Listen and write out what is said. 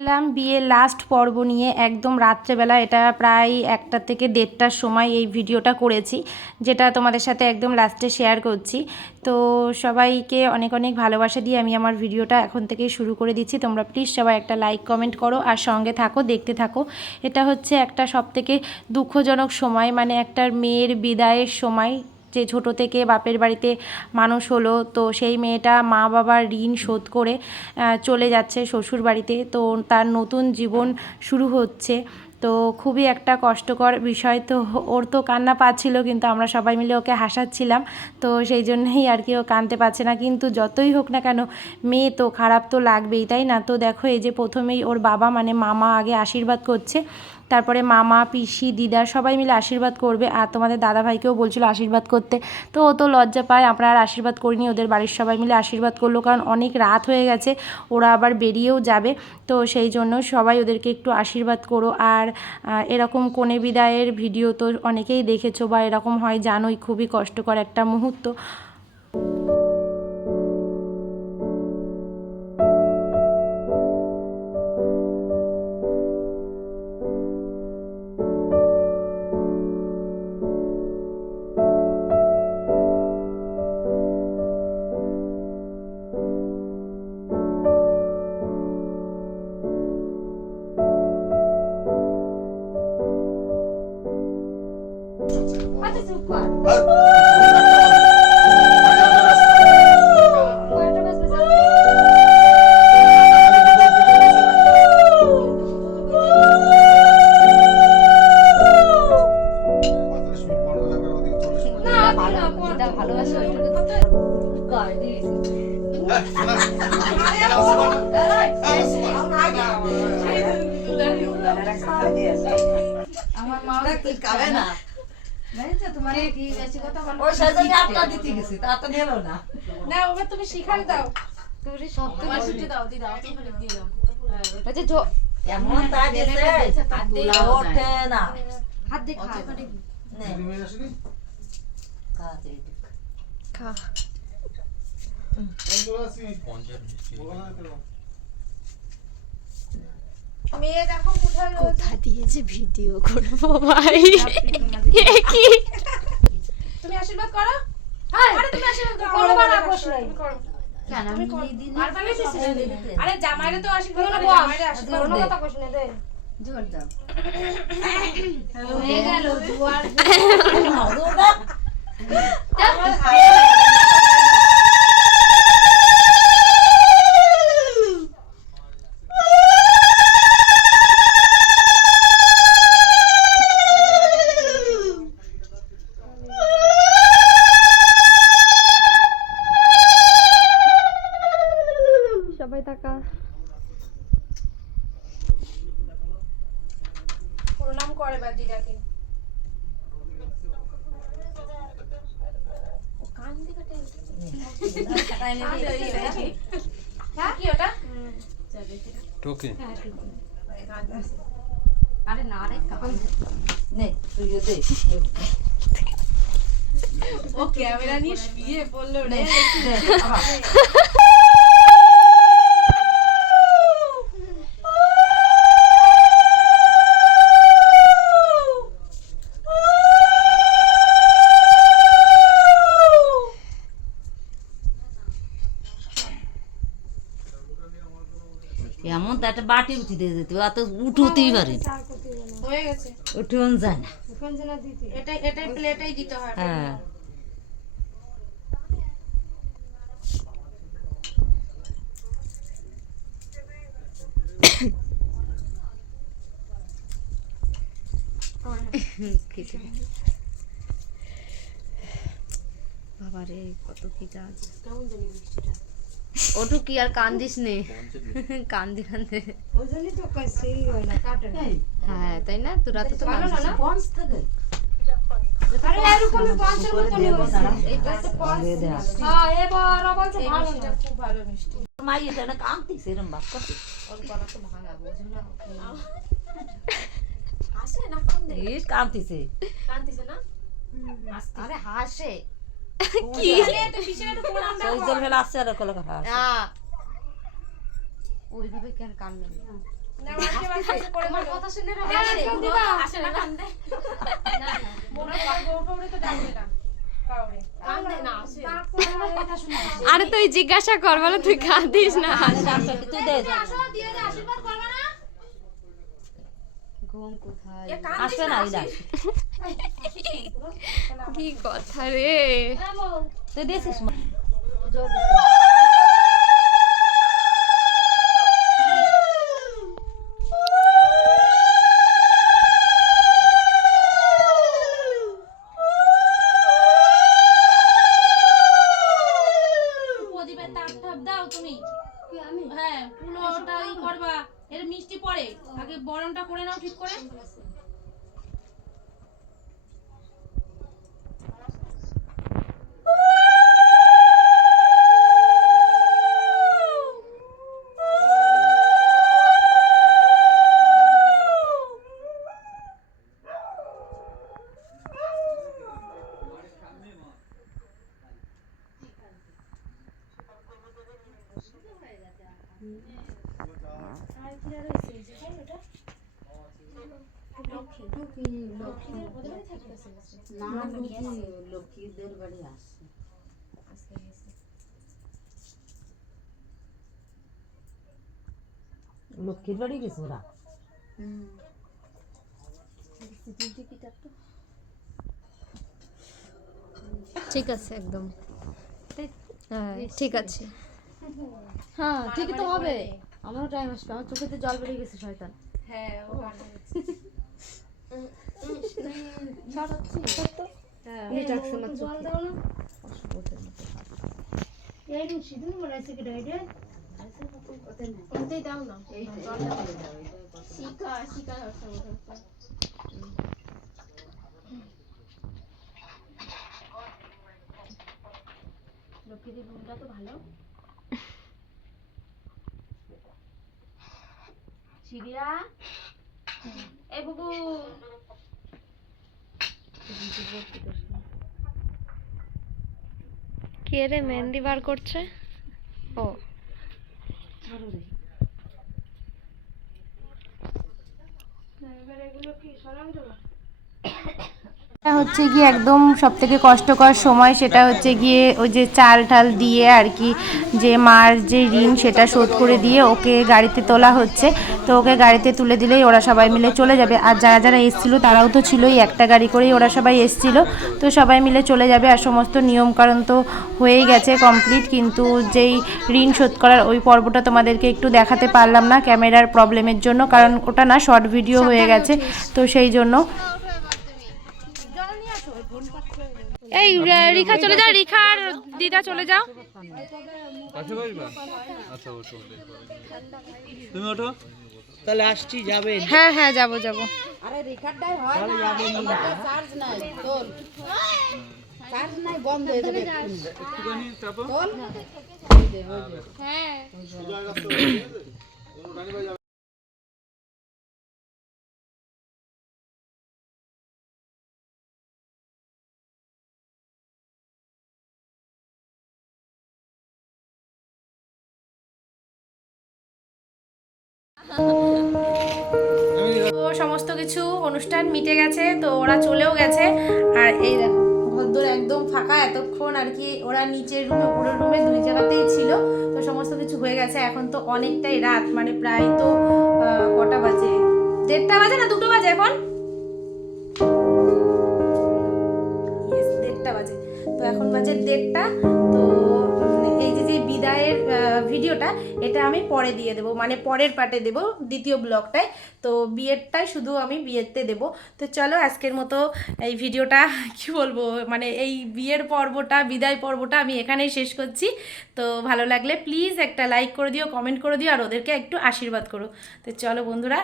এলাম বিয়ের লাস্ট পর্ব নিয়ে একদম রাত্রেবেলা, এটা প্রায় 1টা থেকে 1:30টার সময় এই ভিডিওটা করেছি, যেটা তোমাদের সাথে একদম লাস্টে শেয়ার করছি। তো সবাইকে অনেক অনেক ভালোবাসা দিয়ে আমি আমার ভিডিওটা এখন থেকেই শুরু করে দিচ্ছি। তোমরা প্লিজ সবাই একটা লাইক কমেন্ট করো আর সঙ্গে থাকো, দেখতে থাকো। এটা হচ্ছে একটা সবথেকে দুঃখজনক সময়, মানে একটা মেয়ের বিদায়ের সময়, যে ছোটো থেকে বাপের বাড়িতে মানুষ হলো, তো সেই মেয়েটা মা বাবার ঋণ শোধ করে চলে যাচ্ছে শ্বশুর বাড়িতে। তো তার নতুন জীবন শুরু হচ্ছে। তো খুবই একটা কষ্টকর বিষয়। তো ওর তো কান্না পাচ্ছিল, কিন্তু আমরা সবাই মিলে ওকে হাসাচ্ছিলাম। তো সেই জন্যই আর কি ও কাঁদতে পারছে না। কিন্তু যতই হোক না কেন, মেয়ে তো খারাপ তো লাগবেই, তাই না? তো দেখো, এই যে প্রথমেই ওর বাবা মানে মামা আগে আশীর্বাদ করছে, তারপরে মামা, পিসি, দিদা সবাই মিলে আশীর্বাদ করবে। আর তোমাদের দাদাভাইকেও বলছিল আশীর্বাদ করতে, তো ও তো লজ্জা পায়। আমরা আর আশীর্বাদ করিনি, ওদের বাড়ির সবাই মিলে আশীর্বাদ করলো, কারণ অনেক রাত হয়ে গেছে, ওরা আবার বেরিয়েও যাবে। তো সেই জন্য সবাই ওদেরকে একটু আশীর্বাদ করো। আর এরকম কনে বিদায়ের ভিডিও তো অনেকেই দেখেছো বা এরকম হয়, জানোই, খুবই কষ্টকর একটা মুহূর্ত। আমার মা কি খাবে না, তোমার কি বেশি কথা বলো, ওই সাজে আপনা দিতে গেছি তা তো নিল না। না ওবে তুমি শিখাই দাও, তুমি সব তোমার ছুটি দাও, দি দাও, তুমি দিয়ে দাও। আচ্ছা जो এমন তা দিতে তুলা ওঠে না, হাত দিয়ে খা নে খা দে খা মেয়ে দেখো কোথায় রয়েছে, কোথা দিয়ে যে ভিডিও করবো ভাই, কি তুমি আশীর্বাদ করো। আরে তুমি আশীর্বাদ করো, করো না প্রশ্ন তুমি করো। কেন আমি দিদি পারবা না দিছি? আরে জামাইরে তো আশীর্বাদ করো, জামাইরে আশীর্বাদ করো, কথা কইছ না দে জোর দাও হয়ে গেল দুয়ার সবাই টাকা প্রণাম করে বা দিদাকে। কান দিকে হ্যাঁ কি ওটা টোকে আরে না রে নে তুই দে ও ক্যামেরা নিয়ে শুয়ে পড়লো রে। এমন তো একটা বাটি উঠি দিয়ে যেত অত উঠতেই পারে হয়ে গেছে, উঠুন যায় না। এটাই প্লেটেই দিতে হয়। হ্যাঁ বাবারে কত কি কাজ, ওটু কি আর কান্দিস নে, কান্দি কান্দে হ্যাঁ তাই না, তোরা তো কান্দিস না। পঞ্চ থাকে আরে এরকম পঞ্চের মতো নিয়ে বসে এইটা তো পঞ্চ হ্যাঁ এবার বলছে ভালো মিষ্টিটা খুব ভালো মিষ্টি। মাই এটা না কামতিছে এরকম বাপ করতে ওর গলা তো ভাঙা, বোঝো না আসে না কান দে, এই কামতিছে কান্দিছে না আরে হাসে কি এটা পিছনে তো কোন আমরা ওই জন্য আসছে আর কল কথা ওইভাবে কেন কান্দেন? না মাকে বাসে করে আমার কথা শুনে আসে না কান্দে না মনে হয় বউটা তো ডাকবে না কাউরে কান্দে না আসে কথা শুনে আরে তুই জিজ্ঞাসা কর বলে তুই কাঁদিস না তুই দে আসো দিয়ে দে আশীর্বাদ করবে না ঘুম কোথায় এ কান্দিস আসবে না ইদা কি কথা রে তুই দিছিস প্রদীপের তাপ টাপ দাও তুমি হ্যাঁ পুরোটা ই করবা এর মিষ্টি পড়ে আগে বরণটা করে নাও ঠিক করে লক্ষ্মীদের বাড়ি আসছে লক্ষ্মীর বাড়ি গেছে ওরা ঠিক আছে একদম হ্যাঁ ঠিক আছে হ্যাঁ ঠিকই তো হবে আমারও টাইম আসবে আমার চোখেতে জল বেরিয়ে গেছে শয়তান হ্যাঁ ও ওটাই দাও না লক্ষ্মীদের রুমটা তো ভালো শিরিয়া এই বুবু কে রে মেহেন্দি বার করছে ও এটা হচ্ছে গিয়ে একদম সবথেকে কষ্টকর সময় সেটা হচ্ছে গিয়ে ওই যে চাল টাল দিয়ে আর কি যে মার যে ঋণ সেটা শোধ করে দিয়ে ওকে গাড়িতে তোলা হচ্ছে তো ওকে গাড়িতে তুলে দিলেই ওরা সবাই মিলে চলে যাবে আর যারা যারা এসেছিলো তারাও তো ছিলই একটা গাড়ি করেই ওরা সবাই এসেছিলো তো সবাই মিলে চলে যাবে আর সমস্ত নিয়মকানুন তো হয়েই গেছে কমপ্লিট কিন্তু যেই ঋণ শোধ করার ওই পর্বটা তোমাদেরকে একটু দেখাতে পারলাম না ক্যামেরার প্রবলেমের জন্য কারণ ওটা না শর্ট ভিডিও হয়ে গেছে তো সেই জন্য এই রিখা চলে যাও রিখার দিদা চলে যাও পাশে বসবা আচ্ছা ওঠো তুমি ওঠো তাহলে আসছি যাবে হ্যাঁ হ্যাঁ যাবো যাবো আরে রেকর্ডটাই হয় না চার্জ নাই তোল চার্জ নাই বন্ধ হয়ে যাবে একটুখানি চাপো তোল তো সমস্ত কিছু অনুষ্ঠান মিটে গেছে তো ওরা চলেও গেছে আর এই দেখো ঘরদোর একদম ফাঁকা এতক্ষণ আর কি ওরা নিচের রুমে পুরো রুমে দুই জায়গাতেই ছিল তো সমস্ত কিছু হয়ে গেছে এখন তো অনেকটাই রাত মানে প্রায় তো কটা বাজে 1:30 বাজে না 2টো বাজে এখন 1:30 বাজে তো এখন বাজে 1:30 তো এই যে যে বিদায়ের ভিডিওটা এটা আমি পরে দিয়ে দেবো মানে পরের পার্টে দেবো দ্বিতীয় ব্লগটায় তো বিয়েরটাই শুধু আমি বিয়েতে দেব তো চলো আজকের মতো এই ভিডিওটা কি বলবো মানে এই বিয়ের পর্বটা বিদায় পর্বটা আমি এখানেই শেষ করছি তো ভালো লাগলে প্লিজ একটা লাইক করে দিও কমেন্ট করে দিও আর ওদেরকে একটু আশীর্বাদ করো তো চলো বন্ধুরা